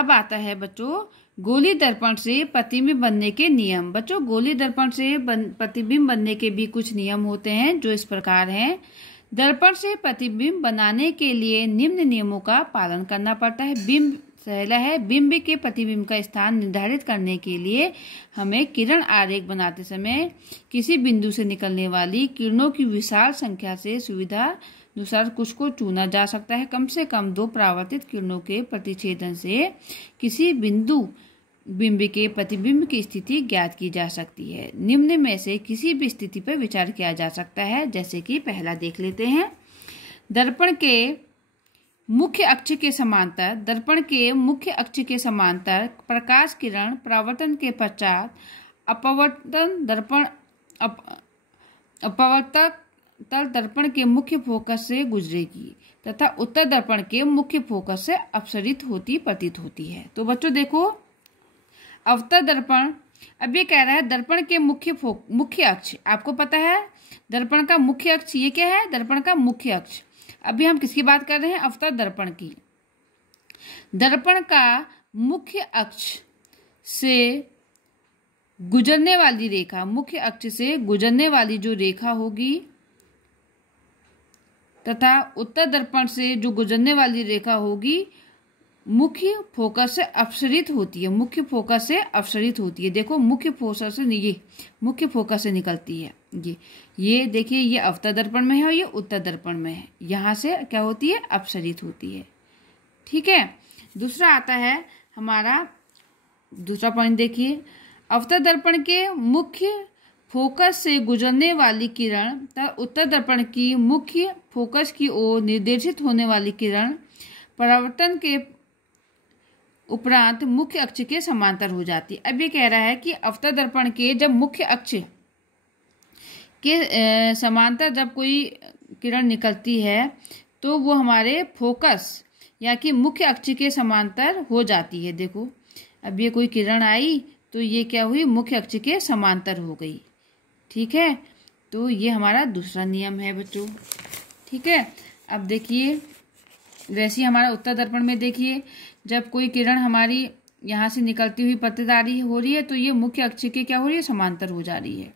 अब आता है बच्चों गोली दर्पण से प्रतिबिंब बनने के नियम। बच्चों गोली दर्पण से प्रतिबिंब बनने के भी कुछ नियम होते हैं जो इस प्रकार हैं। दर्पण से प्रतिबिंब बनाने के लिए निम्न नियमों का पालन करना पड़ता है। पहला है बिंब के प्रतिबिंब का स्थान निर्धारित करने के लिए हमें किरण आरेख बनाते समय किसी बिंदु से निकलने वाली किरणों की विशाल संख्या से सुविधा अनुसार कुछ को चुना जा सकता है। कम से कम 2 परावर्तित किरणों के प्रतिच्छेदन से किसी बिंब के प्रतिबिंब की स्थिति ज्ञात की जा सकती है। निम्न में से किसी भी स्थिति पर विचार किया जा सकता है, जैसे कि पहला देख लेते हैं। दर्पण के मुख्य अक्ष के समांतर प्रकाश किरण परावर्तन के पश्चात अपवर्तक तल दर्पण के मुख्य फोकस से गुजरेगी तथा उत्तर दर्पण के मुख्य फोकस से अपसरित होती प्रतीत होती है। तो बच्चों देखो अवतल दर्पण, अब ये कह रहा है दर्पण के मुख्य अक्ष, आपको पता है दर्पण का मुख्य अक्ष ये क्या है, दर्पण का मुख्य अक्ष। अभी हम किसकी बात कर रहे हैं, अवतल दर्पण की। दर्पण का मुख्य अक्ष से गुजरने वाली रेखा, मुख्य अक्ष से गुजरने वाली जो रेखा होगी तथा उत्तर दर्पण से जो गुजरने वाली रेखा होगी मुख्य फोकस से अपसरित होती है, मुख्य फोकस से अपसरित होती है। देखो मुख्य फोकस से, ये मुख्य फोकस से निकलती है। ये देखिए ये अवतल दर्पण में है और ये उत्तर दर्पण में है, यहाँ से क्या होती है, अपसरित होती है। ठीक है, दूसरा आता है हमारा दूसरा पॉइंट देखिए, अवतल दर्पण के मुख्य फोकस से गुजरने वाली किरण तथा उत्तर दर्पण की मुख्य फोकस की ओर निर्देशित होने वाली किरण परावर्तन के उपरांत मुख्य अक्ष के समांतर हो जाती है। अब ये कह रहा है कि अवतल दर्पण के जब मुख्य अक्ष के समांतर जब कोई किरण निकलती है तो वो हमारे फोकस या कि मुख्य अक्ष के समांतर हो जाती है। देखो अब ये कोई किरण आई तो ये क्या हुई, मुख्य अक्ष के समांतर हो गई। ठीक है, तो ये हमारा दूसरा नियम है बच्चों। ठीक है, अब देखिए वैसे ही हमारा उत्तर दर्पण में देखिए जब कोई किरण हमारी यहाँ से निकलती हुई प्रतीत हो रही है तो ये मुख्य अक्ष के क्या हो रही है, समांतर हो जा रही है।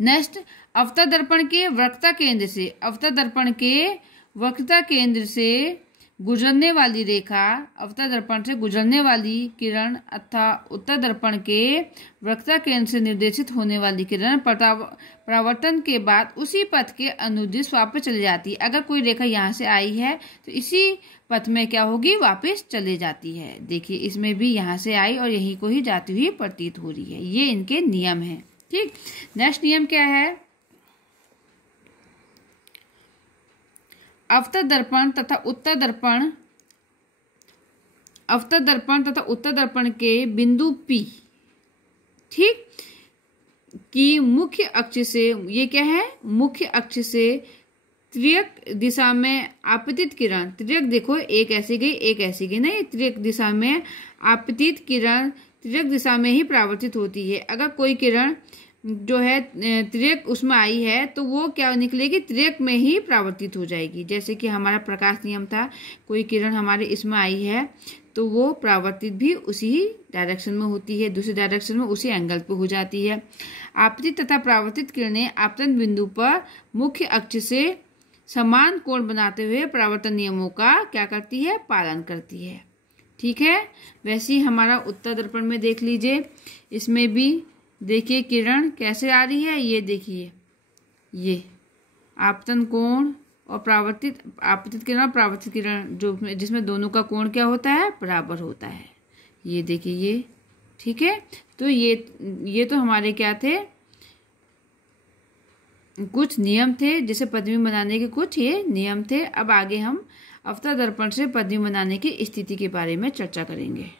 नेक्स्ट, अवतल दर्पण के वक्रता केंद्र से, अवतल दर्पण के वक्रता केंद्र से गुजरने वाली रेखा, अवतल दर्पण से गुजरने वाली किरण अथवा उत्तर दर्पण के वक्रता केंद्र से निर्देशित होने वाली किरण परावर्तन के बाद उसी पथ के अनुदिश वापस चली जाती है। अगर कोई रेखा यहाँ से आई है तो इसी पथ में क्या होगी, वापस चले जाती है। देखिए इसमें भी यहाँ से आई और यहीं को ही जाती हुई प्रतीत हो रही है। ये इनके नियम हैं। ठीक, नेक्स्ट नियम क्या है, अवतल दर्पण तथा उत्तर दर्पण के बिंदु P, ठीक, की मुख्य अक्ष से, ये क्या है, मुख्य अक्ष से तिर्यक दिशा में आपतित किरण, तिर्यक देखो एक ऐसी गई एक ऐसी गई, नहीं तिर्यक दिशा में आपतित किरण तिर्यक दिशा में ही परावर्तित होती है। अगर कोई किरण जो है तिर्यक उसमें आई है तो वो क्या निकलेगी, तिर्यक में ही परावर्तित हो जाएगी। जैसे कि हमारा प्रकाश नियम था, कोई किरण हमारे इसमें आई है तो वो परावर्तित भी उसी ही डायरेक्शन में होती है, दूसरी डायरेक्शन में उसी एंगल पर हो जाती है। आपतित तथा परावर्तित किरणें आपतन बिंदु पर मुख्य अक्ष से समान कोण बनाते हुए परावर्तन नियमों का क्या करती है, पालन करती है। ठीक है, वैसे ही हमारा उत्तर दर्पण में देख लीजिए, इसमें भी देखिए किरण कैसे आ रही है, ये देखिए ये आपतन कोण और आपतित किरण और परावर्तित किरण जो जिसमें दोनों का कोण क्या होता है, बराबर होता है। ये देखिए ये, ठीक है, तो ये तो हमारे क्या थे, कुछ नियम थे, जैसे प्रतिबिंब बनाने के कुछ ये नियम थे। अब आगे हम अवतल दर्पण से प्रतिबिंब बनाने की स्थिति के बारे में चर्चा करेंगे।